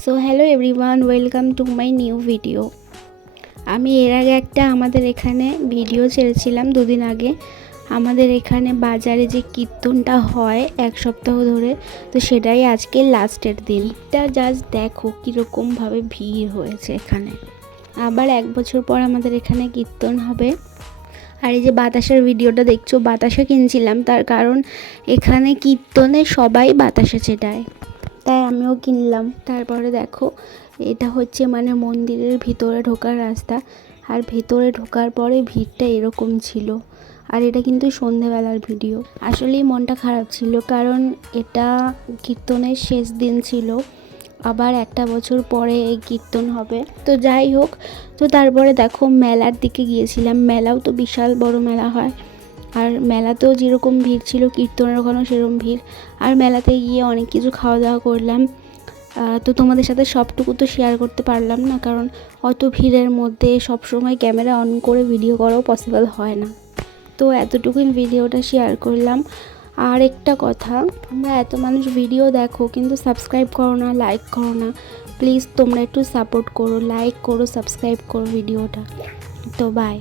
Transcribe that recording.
So hello everyone welcome to my new video আমি এর আগে একটা আমাদের এখানে ভিডিও ছেড়েছিলাম দুদিন আগে। আমাদের এখানে বাজারে যে কীর্তনটা হয় এক সপ্তাহ ধরে, তো সেটাই আজকে লাস্টের দিন। এটা জাস্ট দেখো কীরকমভাবে ভিড় হয়েছে এখানে। আবার এক বছর পর আমাদের এখানে কীর্তন হবে। আর এই যে বাতাসের ভিডিওটা দেখছ বাতাসা কিনছিলাম, তার কারণ এখানে কীর্তনে সবাই বাতাসা চেটায়। তাই আমিও কিনলাম। তারপরে দেখো, এটা হচ্ছে মানে মন্দিরের ভিতরে ঢোকার রাস্তা। আর ভেতরে ঢোকার পরে ভিড়টা এরকম ছিল। আর এটা কিন্তু সন্ধেবেলার ভিডিও। আসলেই মনটা খারাপ ছিল কারণ এটা কীর্তনের শেষ দিন ছিল। আবার একটা বছর পরে এই কীর্তন হবে। তো যাই হোক, তো তারপরে দেখো মেলার দিকে গিয়েছিলাম। মেলাও তো বিশাল বড় মেলা হয়। আর মেলাতেও যেরকম ভিড় ছিল, কীর্তনের ওখানেও সেরকম ভিড়। আর মেলাতে গিয়ে অনেক কিছু খাওয়া দাওয়া করলাম তো তোমাদের সাথে সবটুকু তো শেয়ার করতে পারলাম না, কারণ অত ভিড়ের মধ্যে সব সময় ক্যামেরা অন করে ভিডিও করাও পসিবল হয় না। তো এতটুকুই ভিডিওটা শেয়ার করলাম। আর একটা কথা, তোমরা এত মানুষ ভিডিও দেখো, কিন্তু সাবস্ক্রাইব করো না লাইক করো না প্লিজ তোমরা একটু সাপোর্ট করো লাইক করো সাবস্ক্রাইব করো ভিডিওটা তো বাই